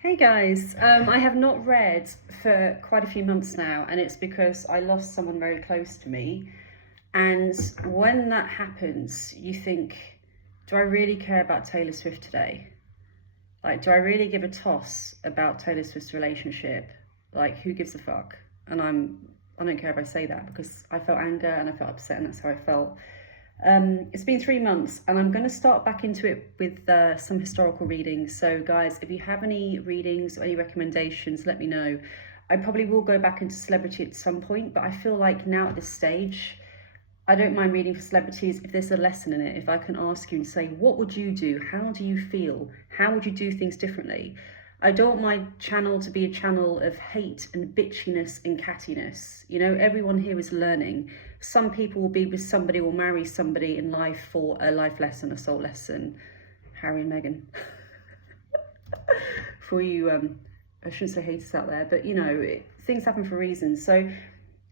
Hey guys, I have not read for quite a few months now, and it's because I lost someone very close to me. And when that happens, you think, do I really care about Taylor Swift today? Like, do I really give a toss about Taylor Swift's relationship? Like, who gives a fuck? And I don't care if I say that, because I felt anger and I felt upset, and that's how I felt. It's been 3 months, and I'm going to start back into it with some historical readings. So guys, if you have any readings or any recommendations, let me know. I probably will go back into celebrity at some point, but I feel like now at this stage, I don't mind reading for celebrities if there's a lesson in it. If I can ask you and say, what would you do? How do you feel? How would you do things differently? I don't want my channel to be a channel of hate and bitchiness and cattiness. You know, everyone here is learning. Some people will be with somebody or marry somebody in life for a life lesson, a soul lesson. Harry and Meghan. For you, I shouldn't say haters out there, but you know, things happen for reasons. So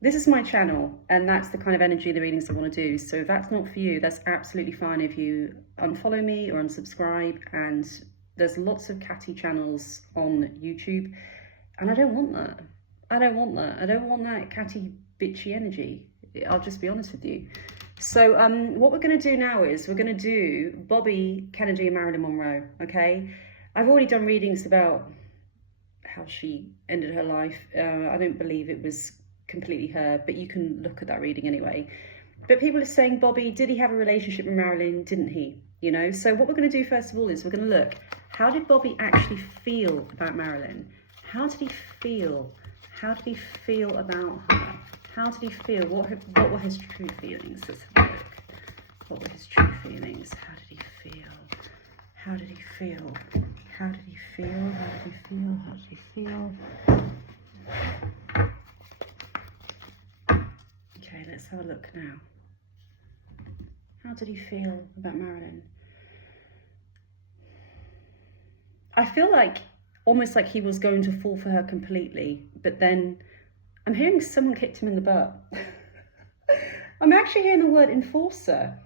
this is my channel, and that's the kind of energy of the readings I want to do. So if that's not for you, that's absolutely fine if you unfollow me or unsubscribe. And there's lots of catty channels on YouTube, and I don't want that. I don't want that. I don't want that catty, bitchy energy. I'll just be honest with you. So what we're going to do now is we're going to do Bobby Kennedy and Marilyn Monroe, okay? I've already done readings about how she ended her life. I don't believe it was completely her, but you can look at that reading anyway. But people are saying, Bobby, did he have a relationship with Marilyn? Didn't he? You know, so what we're going to do first of all is we're going to look, how did Bobby actually feel about Marilyn? How did he feel? How did he feel about her? How did he feel? What were his true feelings? Let's have a look. What were his true feelings? How did he feel? How did he feel? How did he feel? How did he feel? How did he feel? Okay, let's have a look now. How did he feel about Marilyn? I feel like almost like he was going to fall for her completely, but then I'm hearing someone kicked him in the butt. I'm actually hearing the word enforcer.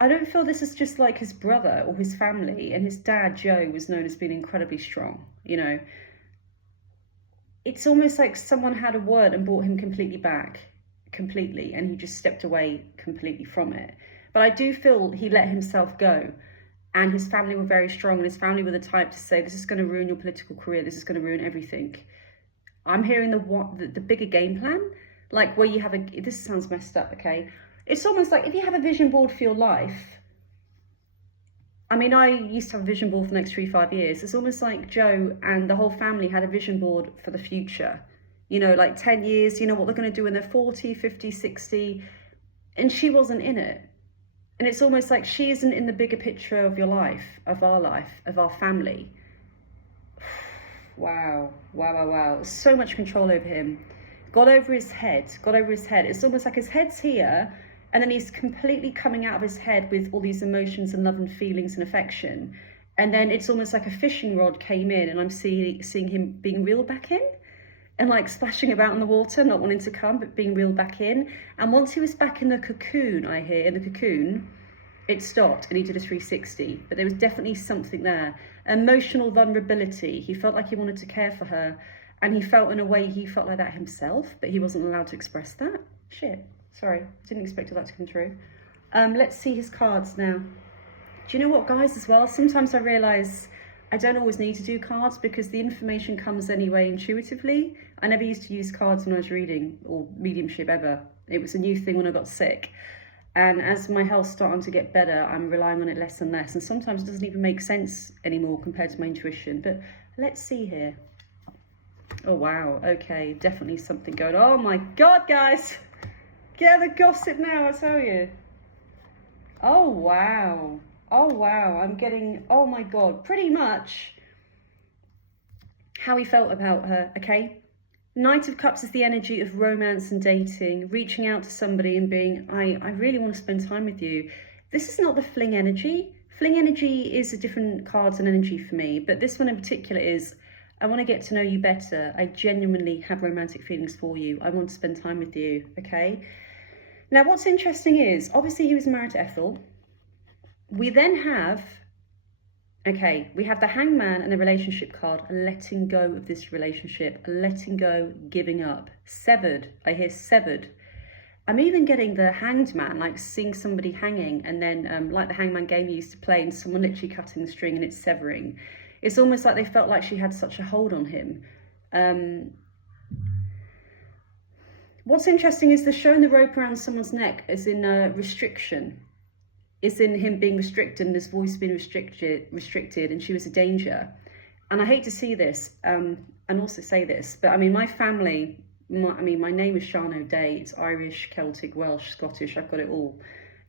I don't feel this is just like his brother or his family, and his dad, Joe, was known as being incredibly strong, you know. It's almost like someone had a word and brought him completely back, completely, and he just stepped away completely from it. But I do feel he let himself go, and his family were very strong, and his family were the type to say, this is going to ruin your political career, this is going to ruin everything. I'm hearing the bigger game plan, like where you have this sounds messed up, okay? It's almost like if you have a vision board for your life. I mean, I used to have a vision board for the next 3-5 years. It's almost like Joe and the whole family had a vision board for the future. You know, like 10 years, you know, what they're going to do when they're 40, 50, 60. And she wasn't in it. And it's almost like she isn't in the bigger picture of your life, of our family. Wow. So much control over him. Got over his head. It's almost like his head's here, and then he's completely coming out of his head with all these emotions and love and feelings and affection. And then it's almost like a fishing rod came in, and I'm seeing him being reeled back in, and like splashing about in the water, not wanting to come, but being reeled back in. And once he was back in the cocoon, it stopped, and he did a 360. But there was definitely something there. Emotional vulnerability. He felt like he wanted to care for her, and he felt in a way he felt like that himself, but he wasn't allowed to express that. Shit, sorry, didn't expect all that to come through. Let's see his cards now. Do you know what, guys, as well, sometimes I realise I don't always need to do cards because the information comes anyway intuitively. I never used to use cards when I was reading, or mediumship ever. It was a new thing when I got sick. And as my health's starting to get better, I'm relying on it less and less. And sometimes it doesn't even make sense anymore compared to my intuition. But let's see here. Oh, wow. Okay, definitely something going on. Oh, my God, guys. Get the gossip now, I tell you. Oh, wow. I'm getting, oh, my God, pretty much how he felt about her, okay? Knight of Cups is the energy of romance and dating, reaching out to somebody and being, I really want to spend time with you. This is not the fling energy. Fling energy is a different cards and energy for me, but this one in particular is, I want to get to know you better. I genuinely have romantic feelings for you. I want to spend time with you, okay? Now, what's interesting is, obviously he was married to Ethel. We then have Okay, we have the Hangman and the relationship card, letting go of this relationship, letting go, giving up. Severed, I hear severed. I'm even getting the Hanged Man, like seeing somebody hanging, and then like the Hangman game you used to play, and someone literally cutting the string and it's severing. It's almost like they felt like she had such a hold on him. What's interesting is the showing the rope around someone's neck as in restriction. Is in him being restricted and his voice being restricted, and she was a danger. And I hate to see this and also say this, but I mean, my family, my name is Sian O'Day. It's Irish, Celtic, Welsh, Scottish. I've got it all.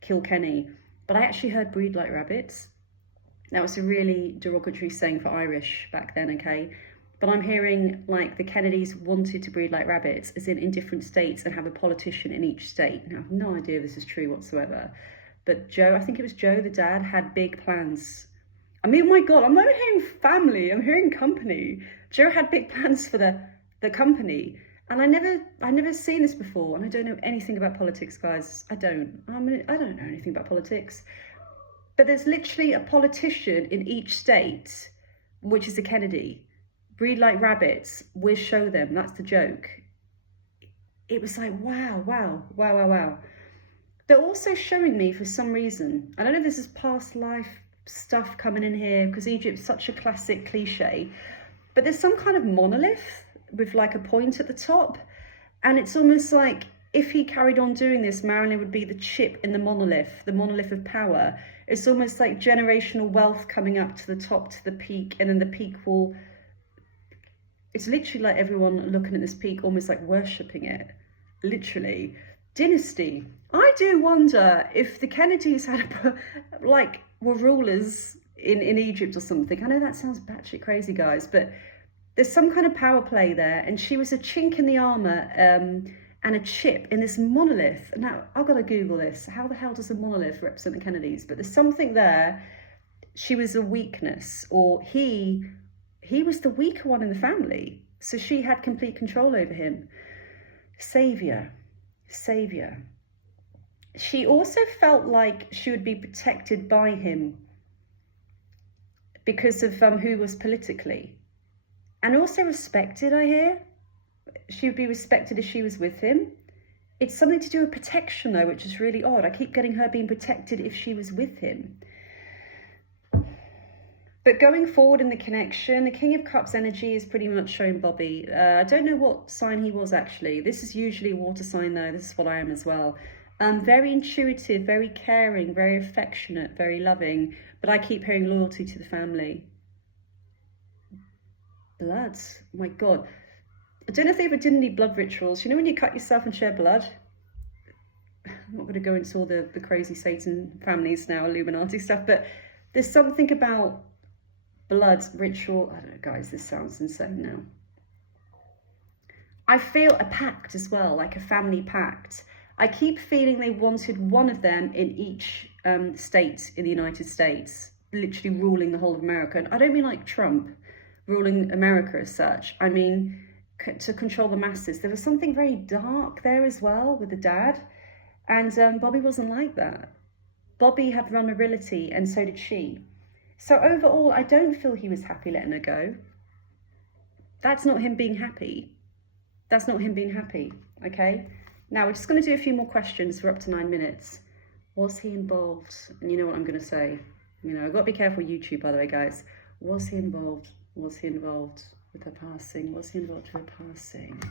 Kilkenny. But I actually heard breed like rabbits. That was a really derogatory saying for Irish back then, okay? But I'm hearing like the Kennedys wanted to breed like rabbits, as in different states and have a politician in each state. Now, I have no idea if this is true whatsoever. But Joe, I think it was Joe, the dad, had big plans. I mean, my God, I'm not hearing family, I'm hearing company. Joe had big plans for the company. And I never seen this before. And I don't know anything about politics, guys. I don't know anything about politics. But there's literally a politician in each state, which is a Kennedy. Breed like rabbits, we'll show them. That's the joke. It was like, wow. They're also showing me, for some reason, I don't know if this is past life stuff coming in here, because Egypt's such a classic cliche, but there's some kind of monolith with like a point at the top, and it's almost like if he carried on doing this, Marilyn would be the chip in the monolith of power. It's almost like generational wealth coming up to the top, to the peak, and then the peak will... It's literally like everyone looking at this peak, almost like worshipping it, literally. Dynasty. I do wonder if the Kennedys had were rulers in Egypt or something. I know that sounds batshit crazy, guys, but there's some kind of power play there, and she was a chink in the armor and a chip in this monolith. Now I've got to Google this. How the hell does a monolith represent the Kennedys? But there's something there. She was a weakness, or he was the weaker one in the family, so she had complete control over him. Savior. She also felt like she would be protected by him because of who was politically, and also respected. I hear she would be respected if she was with him. It's something to do with protection though, which is really odd. I keep getting her being protected if she was with him. But going forward in the connection, the King of Cups energy is pretty much showing Bobby. I don't know what sign he was actually. This is usually a water sign though. This is what I am as well. Very intuitive, very caring, very affectionate, very loving. But I keep hearing loyalty to the family. Blood. Oh my God. I don't know if they ever did any blood rituals. You know when you cut yourself and share blood? I'm not going to go into all the crazy Satan families now, Illuminati stuff. But there's something about... blood ritual. I don't know, guys, this sounds insane now. I feel a pact as well, like a family pact. I keep feeling they wanted one of them in each state in the United States, literally ruling the whole of America. And I don't mean like Trump ruling America as such. I mean to control the masses. There was something very dark there as well with the dad. And Bobby wasn't like that. Bobby had vulnerability, and so did she. So overall, I don't feel he was happy letting her go. That's not him being happy. That's not him being happy, okay? Now, we're just going to do a few more questions. We're up to 9 minutes. Was he involved? And you know what I'm going to say. You know, I've got to be careful with YouTube, by the way, guys. Was he involved? Was he involved with her passing? Was he involved with her passing?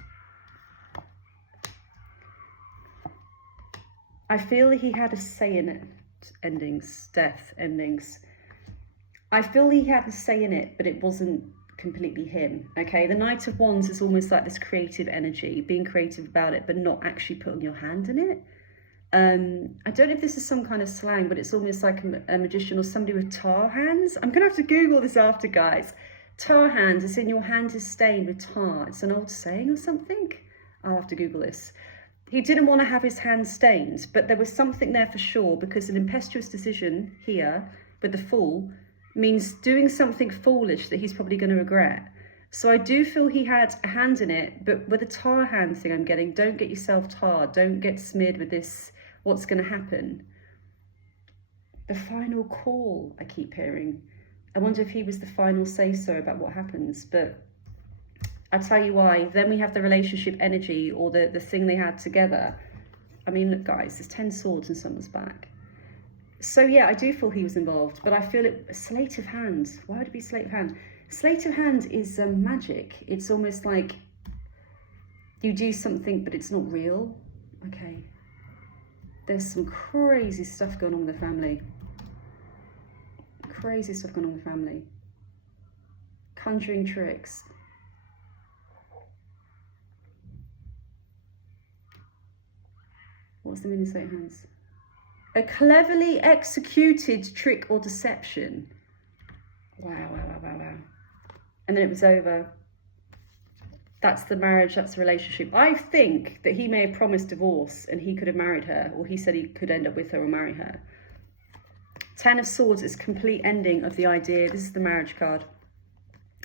I feel he had a say in it. Endings, death endings. I feel he had a say in it, but it wasn't completely him, okay? The Knight of Wands is almost like this creative energy, being creative about it, but not actually putting your hand in it. I don't know if this is some kind of slang, but it's almost like a magician or somebody with tar hands. I'm going to have to Google this after, guys. Tar hands, as in your hand is stained with tar. It's an old saying or something. I'll have to Google this. He didn't want to have his hands stained, but there was something there for sure, because an impetuous decision here with the Fool means doing something foolish that he's probably going to regret. So I do feel he had a hand in it, but with the tar hand thing I'm getting, don't get yourself tarred, don't get smeared with this, what's going to happen. The final call, I keep hearing. I wonder if he was the final say-so about what happens. But I'll tell you why. Then we have the relationship energy, or the thing they had together. I mean, look, guys, there's 10 swords in someone's back. So yeah, I do feel he was involved, but I feel it. Sleight of hand. Why would it be sleight of hand? Sleight of hand is magic. It's almost like you do something, but it's not real. Okay. There's some crazy stuff going on with the family. Crazy stuff going on with the family. Conjuring tricks. What's the meaning of sleight of hands? A cleverly executed trick or deception. Wow, wow, wow, wow, wow. And then it was over. That's the marriage, that's the relationship. I think that he may have promised divorce and he could have married her, or he said he could end up with her or marry her. 10 of Swords is complete ending of the idea. This is the marriage card.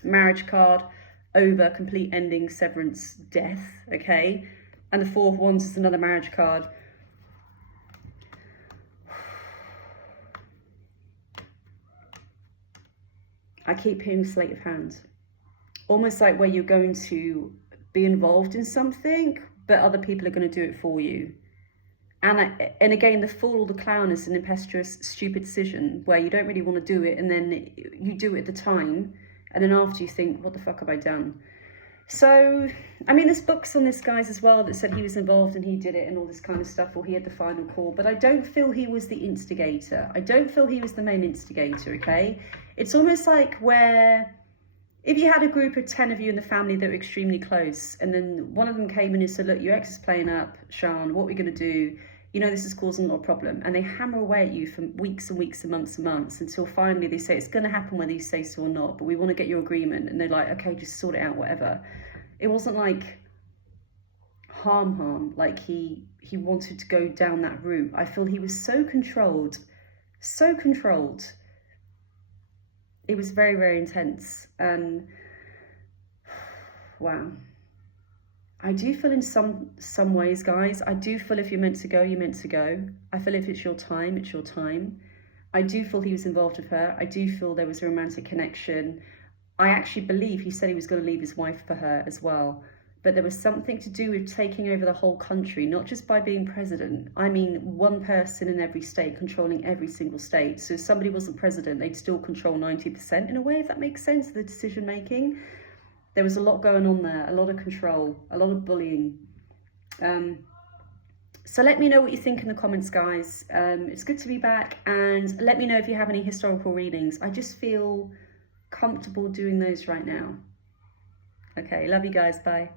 Marriage card, over, complete ending, severance, death, okay? And the Four of Wands is another marriage card. I keep hearing sleight of hand. Almost like where you're going to be involved in something, but other people are going to do it for you. And again, the Fool or the Clown is an impetuous, stupid decision where you don't really want to do it, and then you do it at the time, and then after you think, what the fuck have I done? So, I mean, there's books on this, guys, as well, that said he was involved and he did it and all this kind of stuff, or he had the final call, but I don't feel he was the instigator. I don't feel he was the main instigator, okay? It's almost like where, if you had a group of 10 of you in the family that were extremely close, and then one of them came in and said, look, your ex is playing up, Sean, what are we going to do? You know, this is causing a lot of problem. And they hammer away at you for weeks and weeks and months until finally they say, it's going to happen whether you say so or not, but we want to get your agreement. And they're like, okay, just sort it out, whatever. It wasn't like harm, like he wanted to go down that route. I feel he was so controlled. It was very, very intense. And wow. I do feel in some ways, guys, I do feel if you're meant to go, you're meant to go. I feel if it's your time, it's your time. I do feel he was involved with her. I do feel there was a romantic connection. I actually believe he said he was going to leave his wife for her as well. But there was something to do with taking over the whole country, not just by being president. I mean, one person in every state controlling every single state. So if somebody wasn't president, they'd still control 90% in a way, if that makes sense, the decision making. There was a lot going on there, a lot of control, a lot of bullying. So let me know what you think in the comments, guys. It's good to be back, and let me know if you have any historical readings. I just feel comfortable doing those right now. Okay, love you guys, bye.